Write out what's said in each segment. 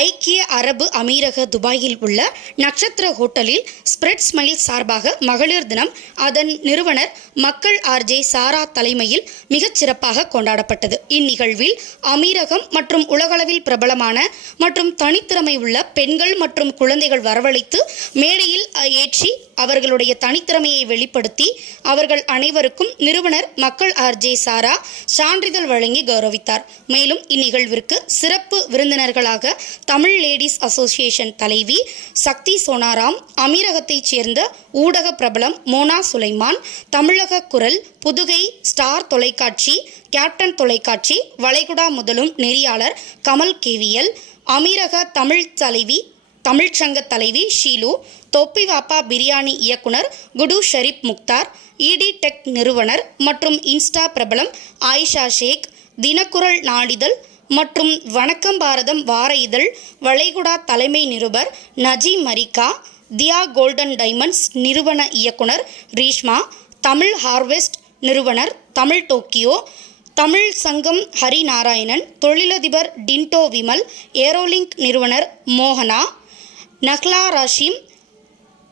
ஐக்கிய அரபு அமீரக துபாயில் உள்ள நட்சத்திர ஹோட்டலில் ஸ்பிரெட் ஸ்மைல் சார்பாக மகளிர் தினம். அதன் நிறுவனர் மக்கள் ஆர்ஜே சாரா தலைமையில் மிகச் சிறப்பாக கொண்டாடப்பட்டது. இந்நிகழ்வில் அமீரகம் மற்றும் உலகளவில் பிரபலமான மற்றும் தனித்திறமை உள்ள பெண்கள் மற்றும் குழந்தைகள் வரவழைத்து மேடையில் ஏற்றி அவர்களுடைய தனித்திறமையை வெளிப்படுத்தி அவர்கள் அனைவருக்கும் நிறுவனர் மக்கள் ஆர்ஜே சாரா சான்றிதழ் வழங்கி கௌரவித்தார். மேலும் இந்நிகழ்விற்கு சிறப்பு விருந்தினர்களாக தமிழ் லேடிஸ் அசோசியேஷன் தலைவி சக்தி சோனாராம் அமீரகத்தைச் சேர்ந்த ஊடக பிரபலம் மோனா சுலைமான் தமிழக குரல் புதுகை ஸ்டார் தொலைக்காட்சி கேப்டன் தொலைக்காட்சி வளைகுடா முதலும் நெறியாளர் கமல் கேவியல் அமீரக தமிழ் தலைவி தமிழ்ச்சங்க தலைவி ஷீலு தொப்பி வாப்பா பிரியாணி இயக்குனர் குடு ஷரீப் முக்தார் இடி டெக் நிறுவனர் மற்றும் இன்ஸ்டா பிரபலம் ஆயிஷா ஷேக் தினக்குரல் நாளிதழ் மற்றும் வணக்கம் பாரதம் வார இதழ் வளைகுடா தலைமை நிருபர் நஜி மரிகா தியா கோல்டன் டைமண்ட்ஸ் நிறுவன இயக்குனர் ரீஷ்மா தமிழ் ஹார்வெஸ்ட் நிறுவனர் தமிழ் டோக்கியோ தமிழ் சங்கம் ஹரிநாராயணன் தொழிலதிபர் டின்டோ விமல் ஏரோலிங்க் நிறுவனர் மோகனா நஹ்லா ராஷிம்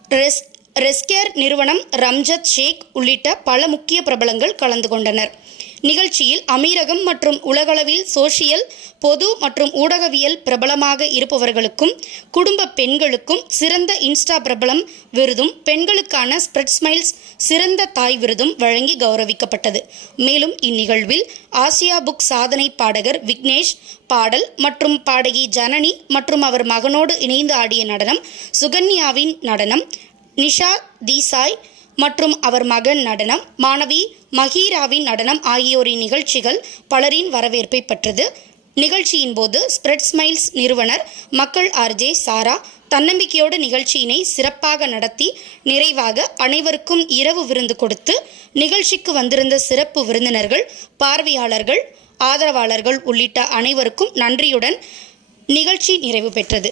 ரெஸ் ரெஸ்கேர் நிறுவனம் ரம்ஜத் ஷேக் உள்ளிட்ட பல முக்கிய பிரபலங்கள் கலந்து கொண்டனர். நிகழ்ச்சியில் அமீரகம் மற்றும் உலகளவில் சோஷியல் பொது மற்றும் ஊடகவியல் பிரபலமாக இருப்பவர்களுக்கும் குடும்ப பெண்களுக்கும் சிறந்த இன்ஸ்டா பிரபலம் விருதும் பெண்களுக்கான ஸ்ப்ரெட் ஸ்மைல்ஸ் சிறந்த தாய் விருதும் வழங்கி கௌரவிக்கப்பட்டது. மேலும் இந்நிகழ்வில் ஆசியா புக் சாதனை பாடகர் விக்னேஷ் பாடல் மற்றும் பாடகி ஜனனி மற்றும் அவர் மகனோடு இணைந்து ஆடிய நடனம் சுகன்யாவின் நடனம் நிஷா தீசாய் மற்றும் அவர் மகன் நடனம் மாணவி மஹீராவின் நடனம் ஆகியோரின் நிகழ்ச்சிகள் பலரின் வரவேற்பை பெற்றது. நிகழ்ச்சியின் போது ஸ்ப்ரெட் ஸ்மைல்ஸ் நிறுவனர் மக்கள் ஆர்ஜே சாரா தன்னம்பிக்கையோடு நிகழ்ச்சியினை சிறப்பாக நடத்தி நிறைவாக அனைவருக்கும் இரவு விருந்து கொடுத்து நிகழ்ச்சிக்கு வந்திருந்த சிறப்பு விருந்தினர்கள் பார்வையாளர்கள் ஆதரவாளர்கள் உள்ளிட்ட அனைவருக்கும் நன்றியுடன் நிகழ்ச்சி நிறைவு பெற்றது.